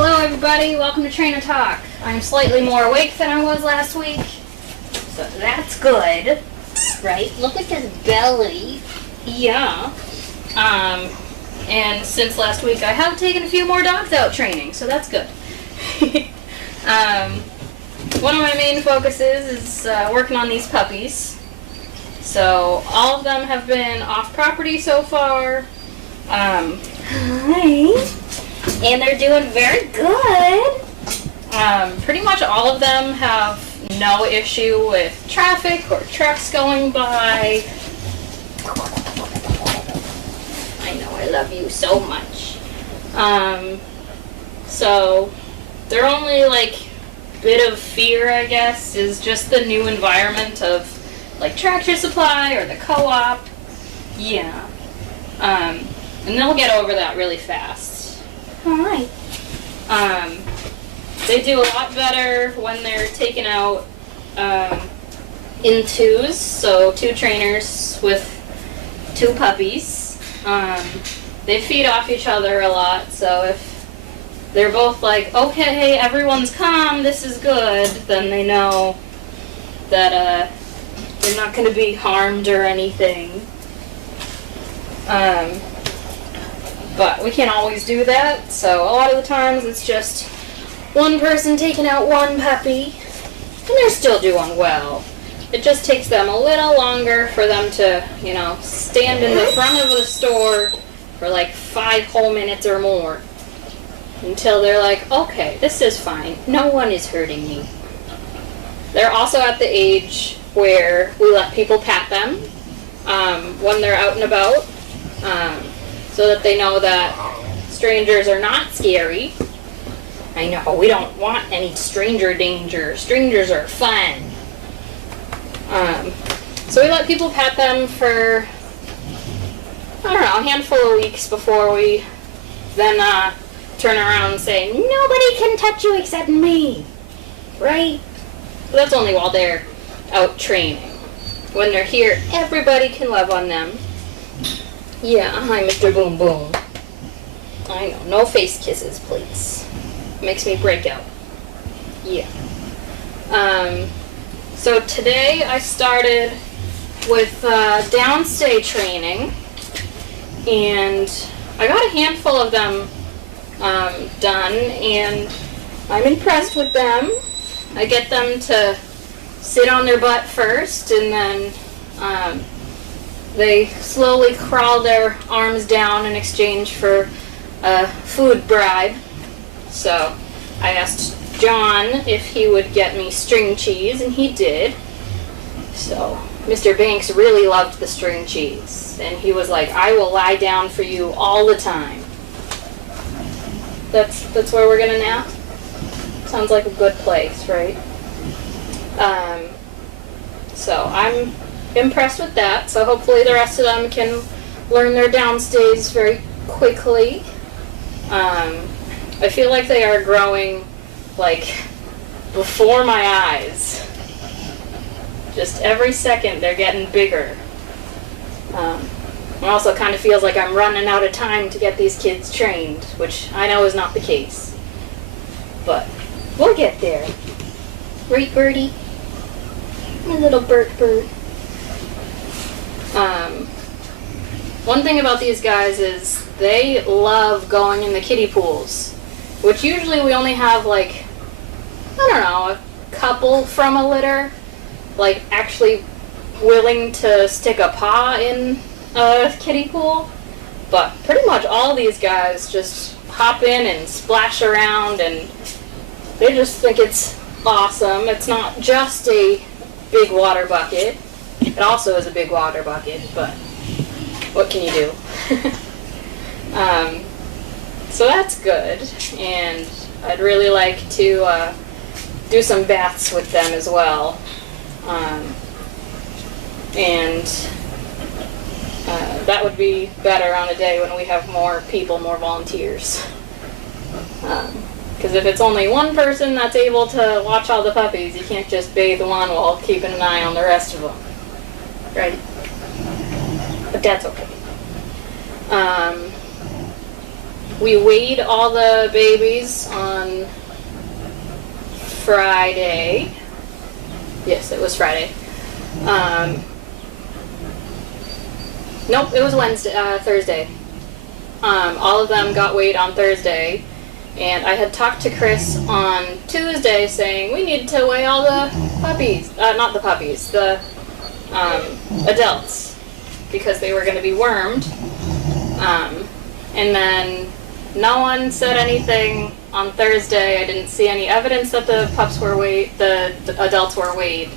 Hello everybody, welcome to Trainer Talk. I'm slightly more awake than I was last week, so that's good, right? Look at this belly. Yeah. And since last week I have taken a few more dogs out training, so that's good. One of my main focuses is working on these puppies. So all of them have been off property so far. Hi. And they're doing very good. Pretty much all of them have no issue with traffic or trucks going by. I know, I love you so much. So their only bit of fear, I guess, is just the new environment of Tractor Supply or the co-op. Yeah. And they'll get over that really fast. Hi. They do a lot better when they're taken out in twos, so 2 trainers with 2 puppies. They feed off each other a lot, so if they're both like, okay, everyone's calm, this is good, then they know that they're not going to be harmed or anything. But we can't always do that, so a lot of the times it's just one person taking out one puppy, and they're still doing well. It just takes them a little longer for them to, stand in the front of the store for 5 whole minutes or more, until they're like, okay, this is fine, no one is hurting me. They're also at the age where we let people pat them when they're out and about, so that they know that strangers are not scary. I know, we don't want any stranger danger. Strangers are fun. So we let people pat them for, I don't know, a handful of weeks before we then turn around and say, nobody can touch you except me, right? But that's only while they're out training. When they're here, everybody can love on them. Yeah, hi, Mr. Boom Boom. I know, no face kisses, please. Makes me break out. Yeah. So today I started with downstay training, and I got a handful of them done, and I'm impressed with them. I get them to sit on their butt first, and then they slowly crawl their arms down in exchange for a food bribe. So I asked John if he would get me string cheese, and he did. So Mr. Banks really loved the string cheese, and he was like, I will lie down for you all the time. That's where we're gonna nap? Sounds like a good place, right? So I'm impressed with that, so hopefully the rest of them can learn their downstays very quickly. I feel like they are growing before my eyes. Just every second they're getting bigger. It also kind of feels like I'm running out of time to get these kids trained, which I know is not the case. But we'll get there. Right, Birdie? My little bird. One thing about these guys is they love going in the kiddie pools, which usually we only have I don't know, a couple from a litter, actually willing to stick a paw in a kiddie pool. But pretty much all these guys just hop in and splash around, and they just think it's awesome. It's not just a big water bucket. It also is a big water bucket, but what can you do? So that's good, and I'd really like to do some baths with them as well. And that would be better on a day when we have more people, more volunteers. Because if it's only one person that's able to watch all the puppies, you can't just bathe one while keeping an eye on the rest of them. Right? But that's okay. We weighed all the babies on Friday. Yes, it was Friday. Nope, it was Thursday. All of them got weighed on Thursday, and I had talked to Chris on Tuesday saying we need to weigh all the puppies, not the puppies, the adults, because they were going to be wormed. And then no one said anything on Thursday. I didn't see any evidence that the adults were weighed.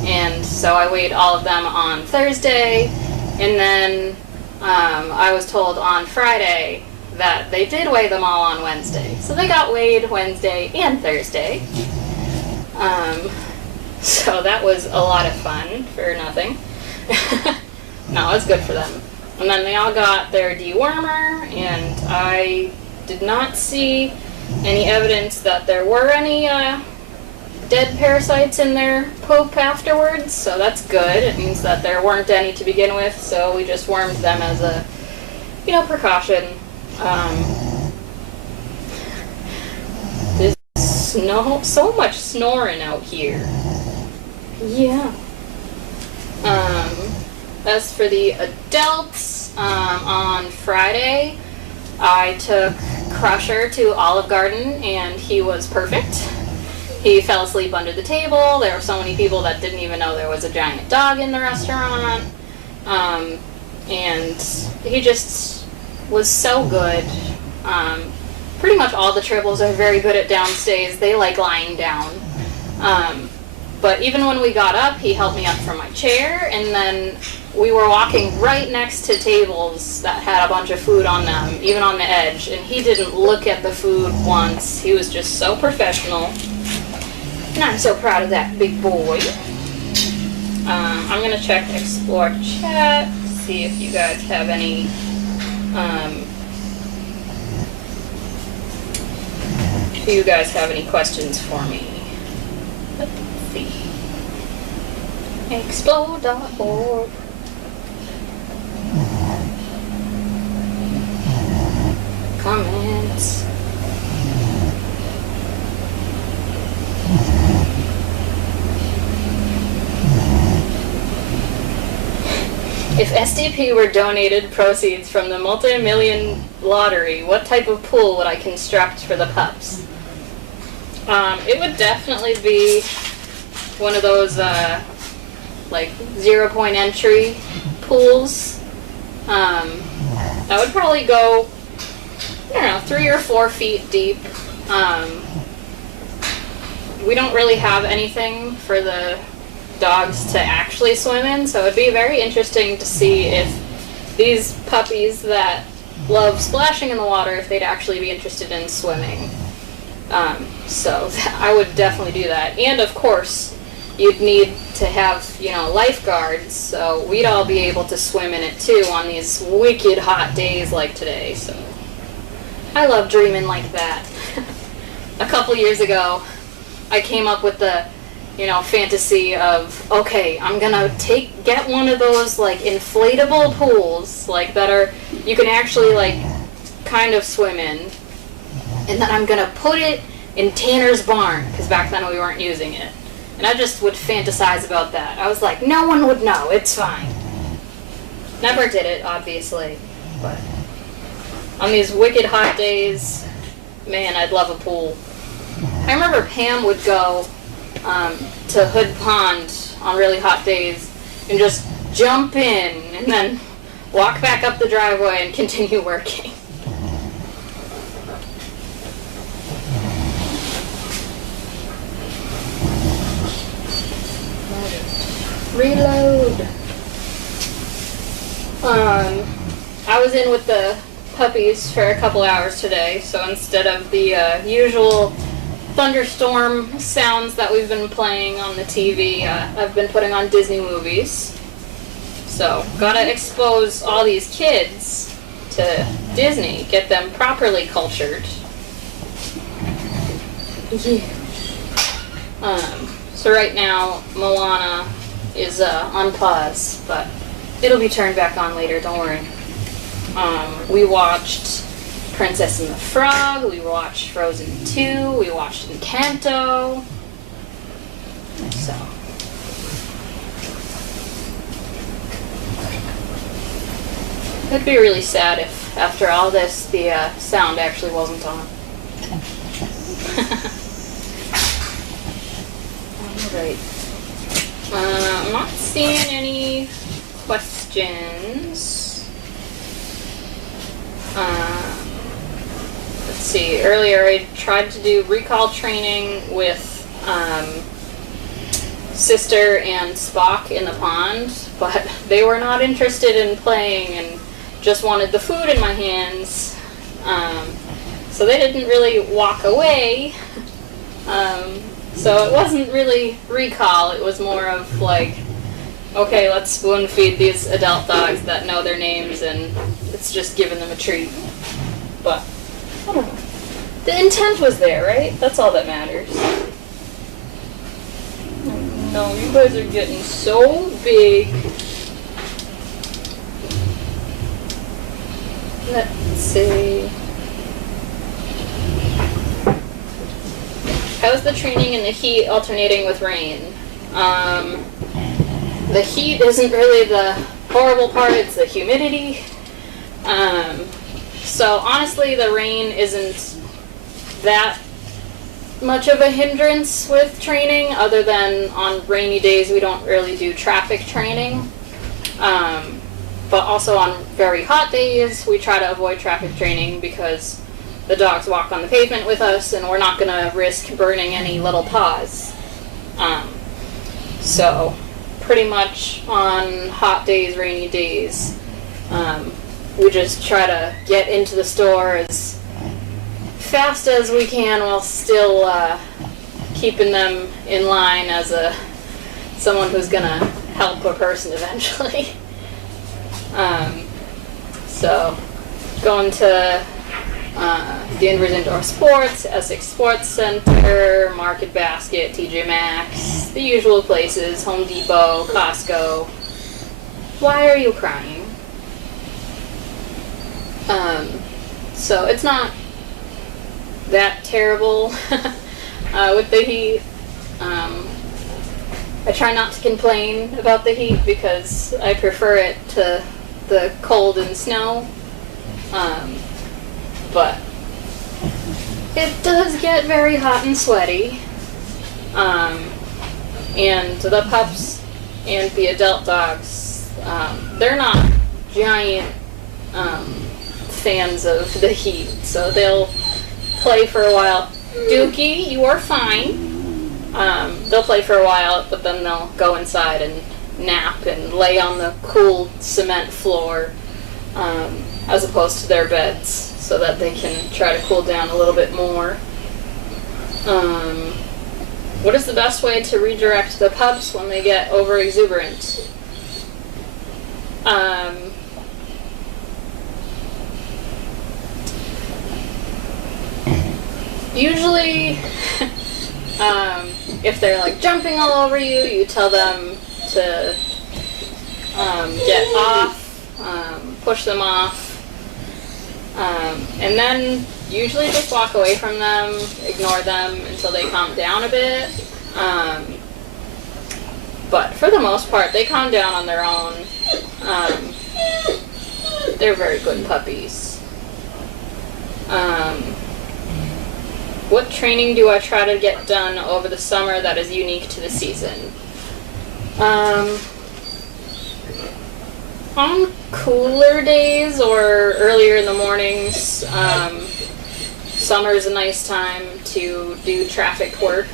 And so I weighed all of them on Thursday, and then I was told on Friday that they did weigh them all on Wednesday. So they got weighed Wednesday and Thursday. So that was a lot of fun for nothing. No, it was good for them. And then they all got their dewormer, and I did not see any evidence that there were any dead parasites in their poop afterwards, so that's good. It means that there weren't any to begin with, so we just wormed them as a, precaution. There's so much snoring out here. Yeah. As for the adults, on Friday, I took Crusher to Olive Garden, and he was perfect. He fell asleep under the table. There were so many people that didn't even know there was a giant dog in the restaurant. And he just was so good. Pretty much all the tribbles are very good at downstays. They like lying down. But even when we got up, he helped me up from my chair, and then we were walking right next to tables that had a bunch of food on them, even on the edge, and he didn't look at the food once. He was just so professional. And I'm so proud of that big boy. I'm going to check Explore Chat, see if you guys have any questions for me. Let's see. Explore.org. Comments. If SDP were donated proceeds from the multi-million lottery, what type of pool would I construct for the pups? It would definitely be one of those, like, 0-point entry pools. That would probably go, 3 or 4 feet deep. We don't really have anything for the dogs to actually swim in, so it'd be very interesting to see if these puppies that love splashing in the water, if they'd actually be interested in swimming. So I would definitely do that. And of course, you'd need to have, lifeguards, so we'd all be able to swim in it too on these wicked hot days like today. So I love dreaming like that. A couple years ago, I came up with the fantasy of, okay, I'm gonna get one of those like inflatable pools, like that are, you can actually like kind of swim in, and then I'm gonna put it in Tanner's barn, because back then we weren't using it, and I just would fantasize about that. I was like, no one would know, it's fine. Never did it, obviously, but on these wicked hot days, man, I'd love a pool. I remember Pam would go to Hood Pond on really hot days and just jump in and then walk back up the driveway and continue working. Reload. I was in with the puppies for a couple hours today, so instead of the usual thunderstorm sounds that we've been playing on the TV, I've been putting on Disney movies. So, gotta expose all these kids to Disney, get them properly cultured. Yeah. So right now, Moana is on pause, but it'll be turned back on later, don't worry. We watched Princess and the Frog, we watched Frozen 2, we watched Encanto. So. It'd be really sad if, after all this, the sound actually wasn't on. Alright. I'm not seeing any questions. Let's see. Earlier I tried to do recall training with Sister and Spock in the pond, but they were not interested in playing and just wanted the food in my hands. So they didn't really walk away. So it wasn't really recall, it was more of like, okay, let's spoon feed these adult dogs that know their names, and it's just giving them a treat. But, I don't know. The intent was there, right? That's all that matters. No, you guys are getting so big. Let's see. How's the training in the heat alternating with rain? The heat isn't really the horrible part, it's the humidity. So honestly, the rain isn't that much of a hindrance with training, other than on rainy days we don't really do traffic training. But also on very hot days we try to avoid traffic training because the dogs walk on the pavement with us and we're not going to risk burning any little paws. So pretty much on hot days, rainy days, we just try to get into the store as fast as we can while still keeping them in line as someone who's going to help a person eventually. So going to Denver's Indoor Sports, Essex Sports Center, Market Basket, TJ Maxx, the usual places, Home Depot, Costco. Why are you crying? So it's not that terrible with the heat. I try not to complain about the heat because I prefer it to the cold and snow. But it does get very hot and sweaty. And the pups and the adult dogs, they're not giant fans of the heat, so they'll play for a while. Dookie, you are fine. They'll play for a while, but then they'll go inside and nap and lay on the cool cement floor as opposed to their beds, so that they can try to cool down a little bit more. What is the best way to redirect the pups when they get over exuberant? Usually, if they're like jumping all over you, you tell them to get off, push them off, and then usually just walk away from them, ignore them until they calm down a bit. But for the most part, they calm down on their own. They're very good puppies. What training do I try to get done over the summer that is unique to the season? On cooler days or earlier in the mornings, summer is a nice time to do traffic work.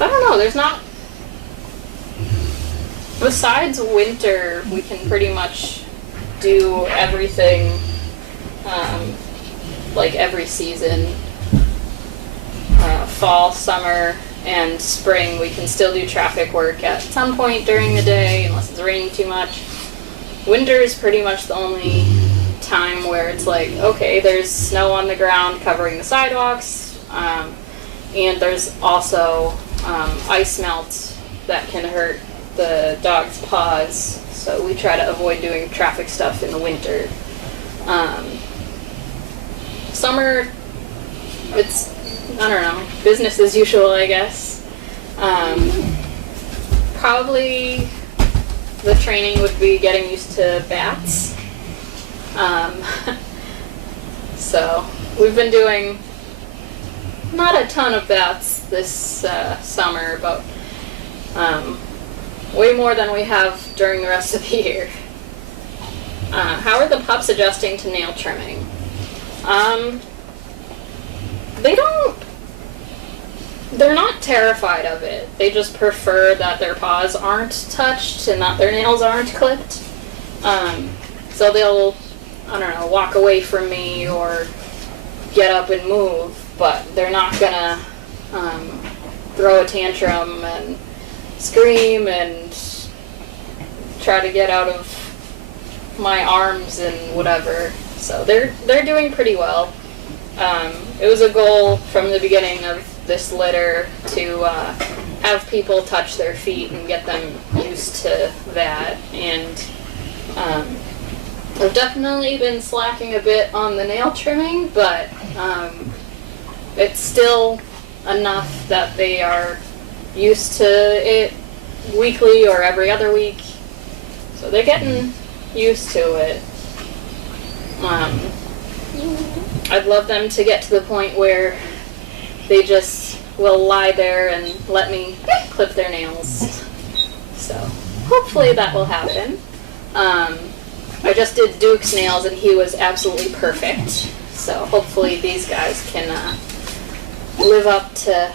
I don't know, there's not... Besides winter, we can pretty much do everything, like every season. Fall, summer, and spring, we can still do traffic work at some point during the day, unless it's raining too much. Winter is pretty much the only time where it's like, okay, there's snow on the ground covering the sidewalks, and there's also ice melt that can hurt the dog's paws, so we try to avoid doing traffic stuff in the winter. Summer, it's, I don't know, business as usual, I guess. Probably the training would be getting used to bats. So we've been doing not a ton of bats this summer, but way more than we have during the rest of the year. How are the pups adjusting to nail trimming? They're not terrified of it. They just prefer that their paws aren't touched and that their nails aren't clipped. So they'll, I don't know, walk away from me or get up and move, but they're not gonna throw a tantrum and scream and try to get out of my arms and whatever. So they're doing pretty well. It was a goal from the beginning of this litter to have people touch their feet and get them used to that. And I've definitely been slacking a bit on the nail trimming, but it's still enough that they are used to it weekly or every other week. So they're getting used to it. I'd love them to get to the point where they just will lie there and let me clip their nails. So hopefully that will happen. I just did Duke's nails and he was absolutely perfect. So hopefully these guys can live up to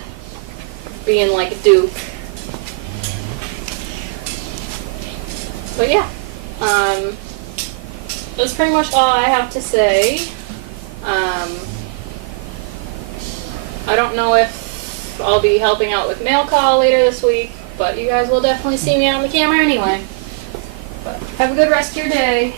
being like Duke. But yeah, that's pretty much all I have to say. I don't know if I'll be helping out with mail call later this week, but you guys will definitely see me on the camera anyway. But have a good rest of your day.